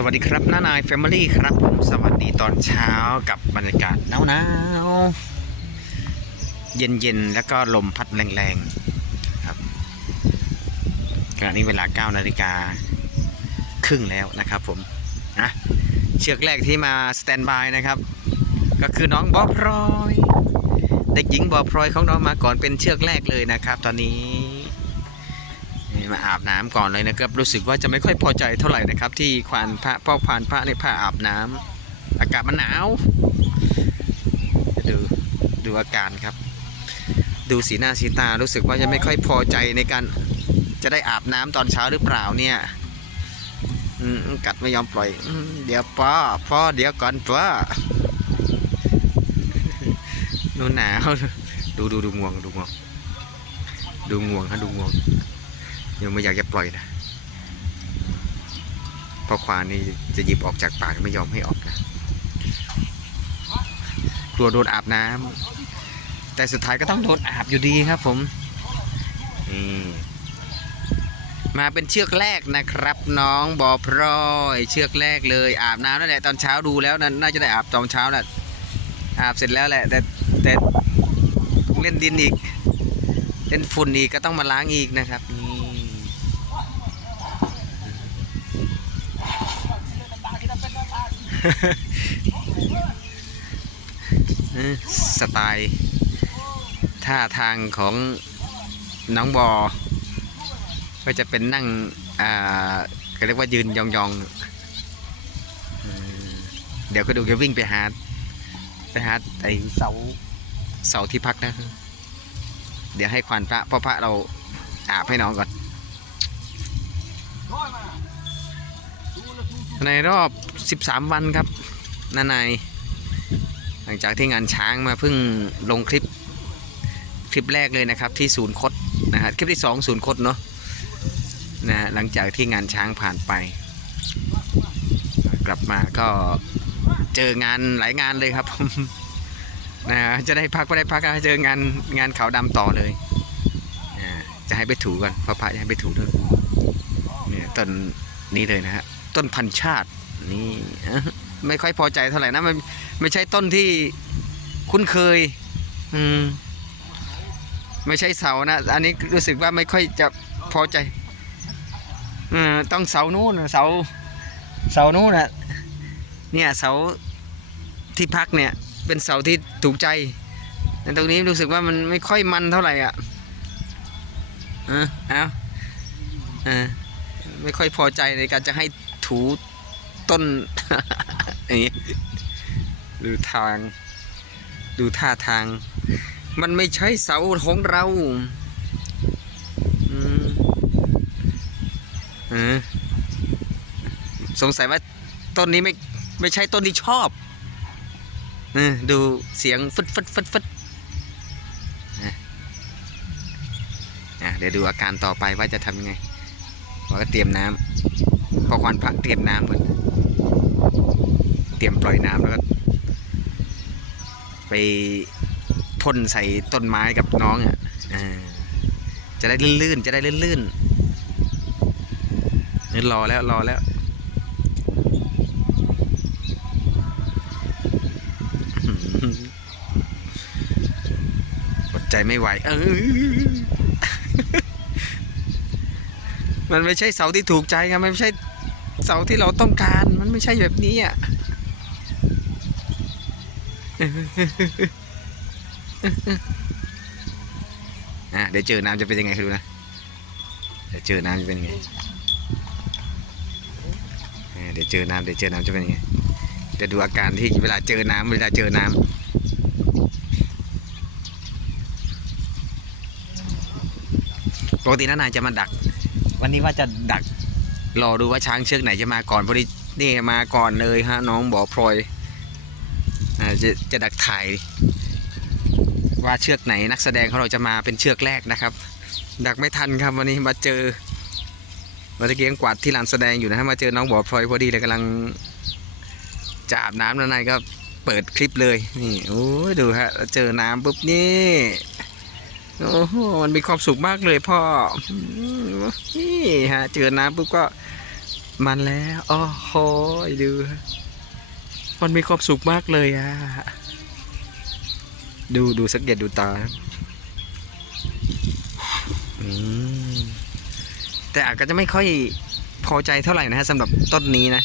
สวัสดีครับน้านายแฟมิลี่ครับผมสวัสดีตอนเช้ากับบรรยากาศหนาวๆเย็นๆแล้วก็ลมพัดแรงๆครับขณะนี้เวลา9นาฬิกาครึ่งแล้วนะครับผมนะเชือกแรกที่มาสแตนบายนะครับ ก็คือน้องบอพลอย เด็กหญิงบอพลอยของน้องมาก่อนเป็นเชือกแรกเลยนะครับ ตอนนี้ มาอาบน้ำก่อนเลยนะครับรู้สึกว่าจะไม่ค่อยพอใจเท่าไหร่นะครับ ที่ควานพระพ่อควานพระในผ้าอาบน้ำอากาศมันหนาวดูดูอาการครับ ดูสีหน้าสีตารู้สึกว่าจะไม่ค่อยพอใจในการจะได้อาบน้ำตอนเช้าหรือเปล่าเนี่ยอืมกัดไม่ยอมปล่อยเดี๋ยวพ่อพ่อเดี๋ยวก่อนพ่อหนูหนาวดูดูดูงวงดูงวงดูงวงฮะดูงวง ยังไม่อยากจะปล่อยนะเพราะควานนี่จะหยิบออกจากปากไม่ยอมให้ออกนะกลัวโดนอาบน้ำแต่สุดท้ายก็ต้องโดนอาบอยู่ดีครับผมนี่มาเป็นเชือกแรกนะครับ น้องบอพรอยเชือกแรกเลยอาบน้ำนั่นแหละตอนเช้าดูแล้วนั้นน่าจะได้อาบตอนเช้าแหละอาบเสร็จแล้วแหละ แต่แต่เล่นดินอีก เล่นฝุ่นอีกก็ต้องมาล้างอีกนะครับนี่เออ สไตล์ท่าทางของน้องบอก็จะเป็นนั่งอ่าก็เรียกว่ายืนยองๆ เดี๋ยวก็ดูจะวิ่งไปหา ไปหาไอเสาเสาที่พักนะ เดี๋ยวให้ควานพระพ่อพระเราอาบให้น้องก่อน ในรอบ 13 วันครับนานายหลังจากที่งานช้างมาเพิ่งลงคลิปคลิปแรกเลยนะครับที่ศูนย์คดนะฮะคลิปที่ 2 ศูนย์คดเนาะนะหลังจากที่งานช้างผ่านไป กลับมาก็เจองานหลายงานเลยครับผมนะฮะจะได้พักไม่ได้พักก็เจองานงานขาวดำต่อเลยอ่าจะให้ไปถูก่อนพระพระจะให้ไปถูด้วยเนี่ยต้นนี้เลยนะฮะ ต้นพันชาตินี่ไม่ค่อยพอใจเท่าไหร่นะมันไม่ใช่ต้นที่คุ้นเคย อืมไม่ใช่เสานะ อันนี้รู้สึกว่าไม่ค่อยจะพอใจอต้องเสานู้นเสาเสานู้นนะเนี่ยเสาที่พักเนี่ย เป็นเสาที่ถูกใจแต่ตรงนี้รู้สึกว่ามันไม่ค่อยมันเท่าไหร่อะเออเอาเออไม่ค่อยพอใจในการจะให้ ถูต้นอย่างนี้ดูทาง ดูท่าทาง มันไม่ใช่เสาของเราอืมเออสงสัยว่าต้นนี้ไม่ไม่ใช่ต้นที่ชอบเอดูเสียงฟึดฟึดฟึดฟึดนะเดี๋ยวดูอาการต่อไปว่าจะทำยังไงว่าก็เตรียมน้ำ พอควันพักเตรียมน้ำก่อนเตรียมปล่อยน้ำแล้วก็ ไปพ่นใส่ต้นไม้กับน้องอะอ่าจะได้ลื่นๆจะได้ลื่นๆนี่รอแล้วรอแล้วอดใจไม่ไหว เออ มันไม่ใช่เสาที่ถูกใจครับมันไม่ใช่เสาที่เราต้องการ มันไม่ใช่แบบนี้อะอะเดี๋ยวเจอน้ำจะเป็นยังไงดูนะเดี๋ยวเจอน้ำจะเป็นยังไงเดี๋ยวเจอน้ำเดี๋ยวเจอน้ำจะเป็นยังไงเดี๋ยวดูอาการที่เวลาเจอน้ำเวลาเจอน้ำปกติน้านายจะมาดัก วันนี้ว่าจะดัก รอดูว่าช้างเชือกไหนจะมาก่อนพอดีนี่มาก่อนเลยฮะ น้องบอพลอยอ่าจะจะดักถ่าย ว่าเชือกไหนนักแสดงของเราจะมาเป็นเชือกแรกนะครับ ดักไม่ทันครับวันนี้มาเจอวันตะเกียงกวาดที่ลานแสดงอยู่นะฮะมาเจอน้องบอพลอยพอดีเลยกำลังจะอาบน้ำแล้วนายก็เปิดคลิปเลยนี่โอ้ดูฮะเจอน้ำปุ๊บนี่ โอ้โหมันมีความสุขมากเลยพ่อนี่ฮะ เจอน้ำปุ๊บก็มันแล้วโอ้โหดูมันมีความสุขมากเลยอะดูดูสังเกตดูตาแต่อาจจะไม่ค่อยพอใจเท่าไหร่นะฮะสำหรับต้นนี้นะ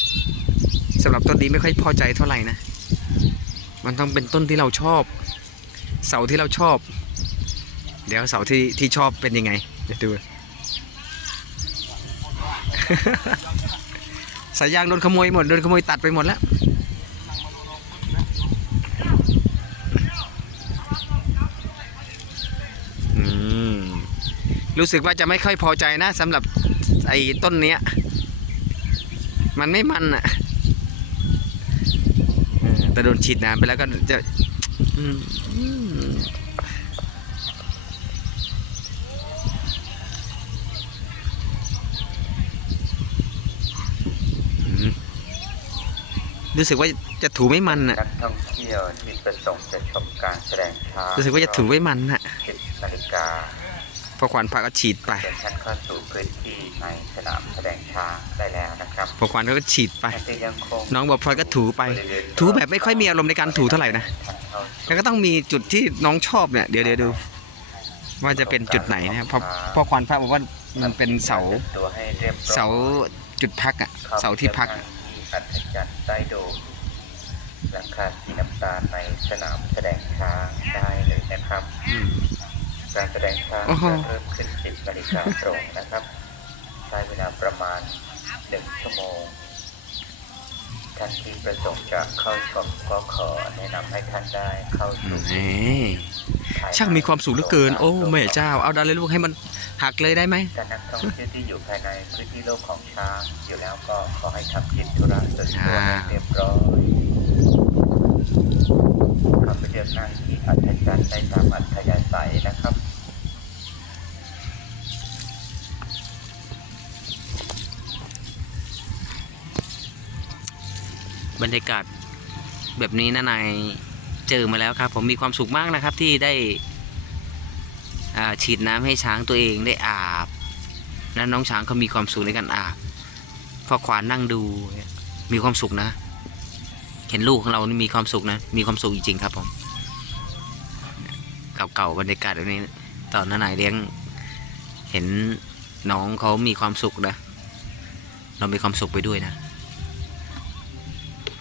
สำหรับต้นนี้ไม่ค่อยพอใจเท่าไหร่นะ มันต้องเป็นต้นที่เราชอบ เสาที่เราชอบ เดี๋ยวเสาที่ที่ชอบเป็นยังไง เดี๋ยวดู สายยางโดนขโมยหมด โดนขโมยตัดไปหมดแล้ว รู้สึกว่าจะไม่ค่อยพอใจนะสำหรับไอ้ต้นเนี้ย มันไม่มันอะแต่โดนฉีดน้ำไปแล้วก็จะ อืมอืมอืม รู้สึกว่าจะถูไม่มันอะนักท่องเที่ยวที่ประสงค์จะชมการแสดงช้างรู้สึกว่าจะถูไม่มันอะ10นาฬิกาพอควันพาก็ฉีดไปเดินท่านเข้าสู่พื้นที่ในสนามแสดงช้างได้แล้วนะครับพอควันเขาก็ฉีดไปท่านที่ยังคงน้องบอกพลอยก็ถูไปบริเวณถูแบบไม่ค่อยมีอารมณ์ในการถูเท่าไหร่นะท่านเข้าสู่แล้วก็ต้องมีจุดที่น้องชอบเนี่ยเดี๋ยวเดี๋ยวดู ว่าจะเป็นจุดไหนนะครับเพราะเพราะควานพระบอกว่ามันเป็นเสาตัวให้เรียบร้อยเสาจุดพักอะเสาที่พัก เข้าไปเที่ยวงานที่อัศจรรย์ใต้โดมหลังคาสีน้ำตาลในสนามแสดงช้างได้เลยนะครับอืมการแสดงช้างโอ้โหจะเริ่มขึ้น 10นาฬิกาตรงนะครับ ใช้เวลาประมาณ 1 ชั่วโมง ท่านที่ประสงค์จะเข้าชมก็ขอแนะนำให้ท่านได้เข้าอืสู่มเอ้ยช่างมีความสุขเหลือเกิน โอ้แม่เจ้า เอาดันเลยลูกให้มันหักเลยได้ไหมแต่นักท่องเที่ยวที่อยู่ภายในพื้นที่โลกของช้างอยู่แล้วก็ขอให้ทำกิจธุระส่วนตัวให้เรียบร้อยเข้าไปเลือกนั่งที่อัธจันทร์ได้ตามอัธยาศัยนะครับ บรรยากาศแบบนี้นะนายเจอมาแล้วครับ ผมมีความสุขมากนะครับที่ได้ฉีดน้ำให้ช้างตัวเองได้อาบ แล้วน้องช้างเขามีความสุขในการอาบพอควานนั่งดูมีความสุขนะ เห็นลูกของเรานี่มีความสุขนะ มีความสุขจริงๆครับผมเก่าๆบรรยากาศแบบนี้ ตอนนั้นนายเลี้ยง เห็นน้องเขามีความสุขนะ เรามีความสุขไปด้วยนะ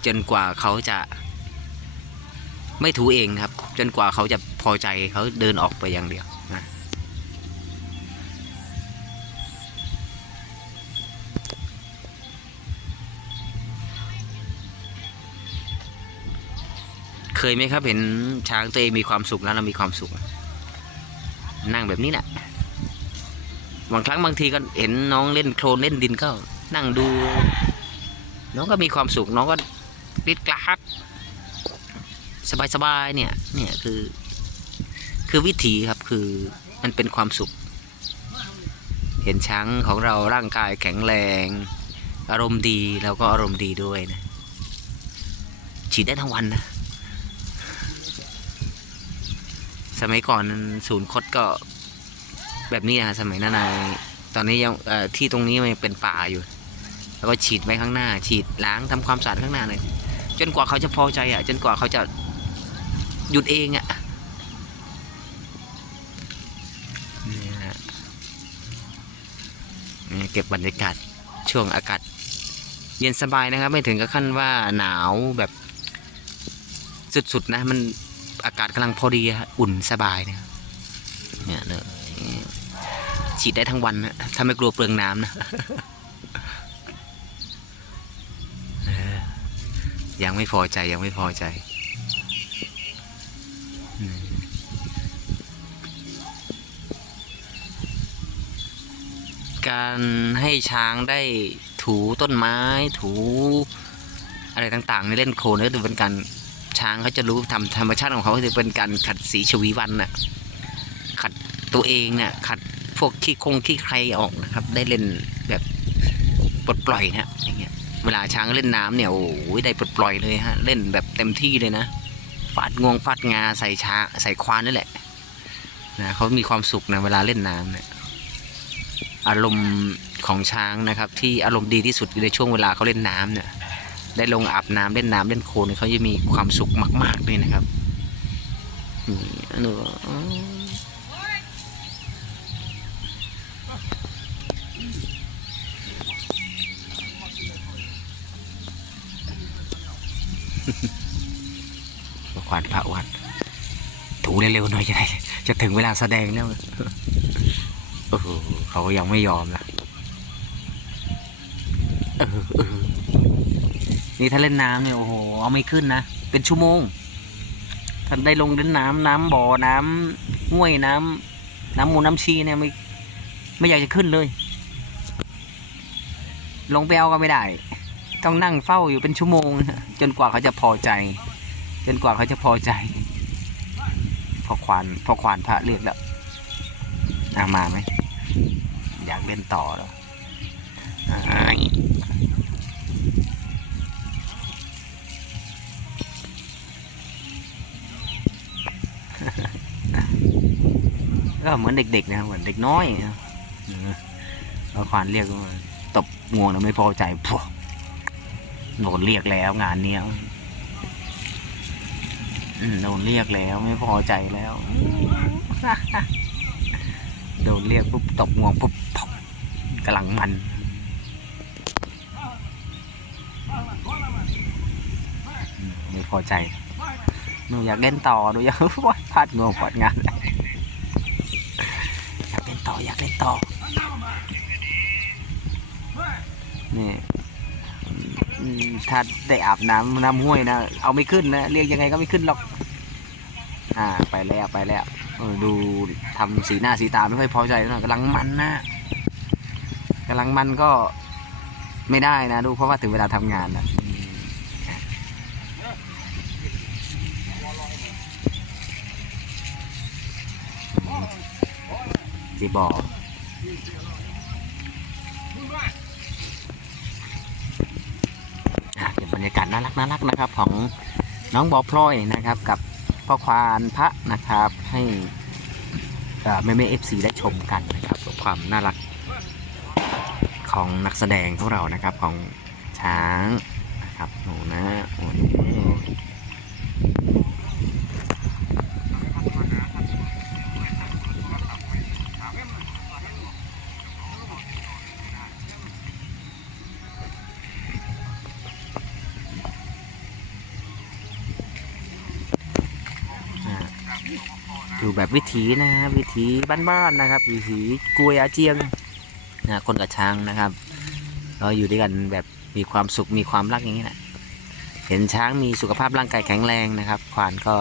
จนกว่าเขาจะ ไม่ถูเองครับ จนกว่าเขาจะพอใจเขาเดินออกไปอย่างเดียวนะเคยไหมครับเห็นช้างตัวเองมีความสุขแล้วเรามีความสุข นั่งแบบนี้แหละบางครั้งบางทีก็เห็นน้องเล่นโคลนเล่นดินก็ นั่งดู น้องก็มีความสุขน้องก็ ริดกลาดสบายๆเนี่ยเนี่ยคือ คือวิถีครับคือมันเป็นความสุข เห็นช้างของเราร่างกายแข็งแรง อารมณ์ดีแล้วก็อารมณ์ดีด้วยนะฉีดได้ทั้งวันนะสมัยก่อนศูนย์คดก็แบบนี้นะสมัยนั้นนายตอนนี้ยังที่ตรงนี้มันเป็นป่าอยู่ แล้วก็ฉีดไว้ข้างหน้า ฉีดล้างทำความสะอาดข้างหน้าเลย จนกว่าเขาจะพอใจอะ จนกว่าเขาจะหยุดเองอะนี่ฮะเก็บบรรยากาศช่วงอากาศ เย็นสบายนะครับ ไม่ถึงกับขั้นว่าหนาวแบบสุดๆนะ มันอากาศกำลังพอดีอุ่นสบายนะครับเนี่ยเลยฉีดได้ทั้งวันนะถ้าไม่กลัวเปลืองน้ำนะ ยังไม่พอใจยังไม่พอใจการให้ช้างได้ถูต้นไม้ถูอะไรต่างๆในเล่นโคลนก็ถือเป็นการช้างเขาจะรู้ทำธรรมชาติของเขาคือเป็นการขัดสีชวีวันน่ะขัดตัวเองน่ะขัดพวกขี้คงขี้ใครออกนะครับ ได้เล่นแบบปลดปล่อยนะอย่างเงี้ย เวลาช้างเล่นน้ำเนี่ยโอ้โหได้ปลดปล่อยเลยฮะเล่นแบบเต็มที่เลยนะฟาดงวงฟาดงาใส่ช้าใส่ควานนั่แหละนะเขามีความสุขนะเวลาเล่นน้ำเนี่ยอารมณ์ของช้างนะครับ ที่อารมณ์ดีที่สุดในช่วงเวลาเขาเล่นน้ำเนี่ยได้ลงอาบน้ำเล่นน้ำเล่นโคลนเนี่ยเขาจะมีความสุขมาก ๆเลยนะครับนี่อันนี้ ก็อ๋อขวานพระวัน ถูเร็วๆหน่อยจะได้จะถึงเวลาแสดงแล้วโอ้โหเขายังไม่ยอมนะนี่ถ้าเล่นน้ำเนี่ยโอ้โหเอาไม่ขึ้นนะ เป็นชั่วโมงถ้านได้ลงเล่นน้ำน้ำบ่อน้ำห้วยน้ำน้ำมูน้ำชีเนี่ยไม่ไม่อยากจะขึ้นเลย ลงไปเอาก็ไม่ได้ ต้องนั่งเฝ้าอยู่เป็นชั่วโมง จนกว่าเขาจะพอใจ จนกว่าเขาจะพอใจ พอควานพอควานพระเรียกแล้วอามาไหมอยากเล่นต่อแล้วอ้ายก็เหมือนเด็ก ๆ นะเหมือนเด็กน้อยนะพอควานเรียกว่าตบงวงแล้วไม่พอใจพวก โดนเรียกแล้วงานเนี้ยอืมโดนเรียกแล้วไม่พอใจแล้ว โดนเรียกปุ๊บตบงวงปุ๊บพบกำลังมันอืมไม่พอใจหนูอยากเล่นต่อหนูอยากวัดพลาดงวงพลาดงานอยากเล่นต่ออยากเล่นต่อนี่อืม ถ้าได้อาบน้ำน้ำห้วยนะ เอาไม่ขึ้นนะ เรียกยังไงก็ไม่ขึ้นหรอก อ่า ไปแล้วไปแล้วเออดูทำสีหน้าสีตาไม่ค่อยพอใจน่อยกำลังมันนะกำลังมันก็ไม่ได้นะดูเพราะว่าถึงเวลาทำงานนะที่บอก รรยากาศน่ารักน่ารักนะครับ ของน้องบอพลอยนะครับ กับพ่อควานพระนะครับ ให้แม่แม่เอฟซีได้ชมกันนะครับความน่ารักของนักแสดงพวกเรานะครับของช้างนะครับหนูนะโอ้ วิถีนะครับวิถีบ้านๆนะครับ วิถีกลวยอาเจียงนะคนกับช้างนะครับเราอยู่ด้วยกันแบบมีความสุขมีความรักอย่างนี้นะเห็นช้างมีสุขภาพร่างกายแข็งแรงนะครับควานก็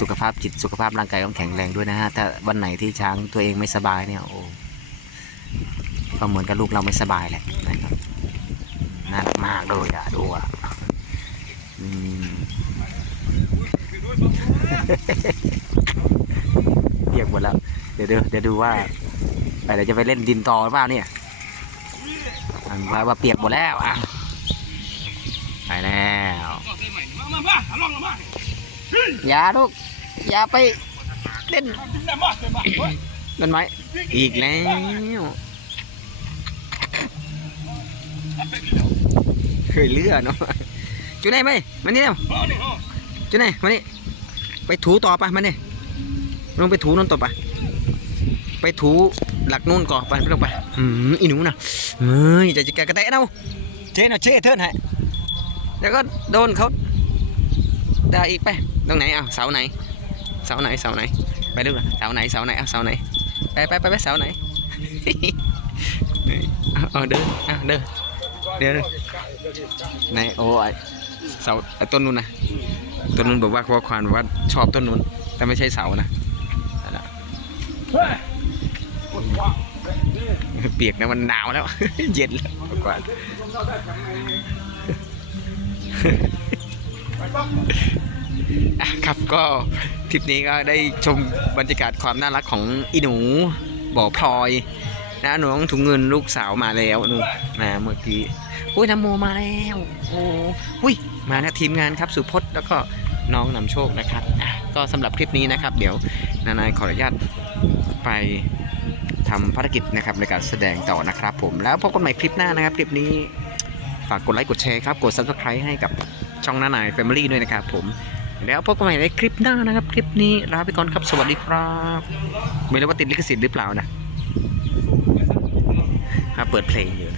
สุขภาพจิตสุขภาพร่างกายต้องแข็งแรงด้วยนะฮะถ้าวันไหนที่ช้างตัวเองไม่สบายเนี่ยโอ้ก็เหมือนกับลูกเราไม่สบายแหละนะครับน่ารักมากเลยอะดูอะอืม หมดแล้ว เดี๋ยวดูเดี๋ยวดูว่าไปเดี๋ยวจะไปเล่นดินต่อหรือเปล่าเนี่ยอันว่าว่าเปียกหมดแล้วอะไปแล้วอย่าลูกอย่าไปเล่นต้นไหมอีกแล้วเคยเลือเนาะจุดไหนไหมมานี่เร็วจุดไหนมานี่ไปถูต่อไปมานี่ ลงไปถูนู่นต่อไป ไปถูหลักนู่นก่อนไปไปลงไปอืมอีหนูนะเฮ้ยจะจะแกกระแตะเนาเจ๊นะเจ๊เทิร์นให้แล้วก็โดนเขาได่าอีกไปตรงไหนอะเสาไหนเสาไหนเสาไหนไปดูนะเสาไหนเสาไหนอะเสาไหนไปไปไปไปเสาไหนเอาเอเดินอะเดินเดินไหนโอ้ยเสาต้นนู้นนะต้นนู้นบอกว่าว่าควานบอกว่าชอบต้นนู้นแต่ไม่ใช่เสานะนั่นน่ะ เปียกนะมันหนาวแล้ว เย็นแล้วกว่าครับก็ทริปนี้ก็ได้ชมบรรยากาศความน่ารักของอีหนูบ่อพลอยนะน้องถุงเงินลูกสาวมาแล้วนู่นมาเมื่อกี้อุ้ยน้ำโมมาแล้วโอ้อุ้ยมานะทีมงานครับสุพจน์แล้วก็น้องนำโชคนะครับก็สำหรับคลิปนี้นะครับ เดี๋ยวนานายขออนุญาต ไปทำภารกิจนะครับในการแสดงต่อนะครับ ผมแล้วพบกันใหม่คลิปหน้านะครับ คลิปนี้ฝากกดไลค์กดแชร์ครับกด subscribe ให้กับช่องน้านาย Family ด้วยนะครับผมแล้วพบกันใหม่ในคลิปหน้านะครับ คลิปนี้ลาไปก่อนครับสวัสดีครับไม่รู้ว่าติดลิขสิทธิ์หรือเปล่านะครับเปิดเพลงอยู่นะ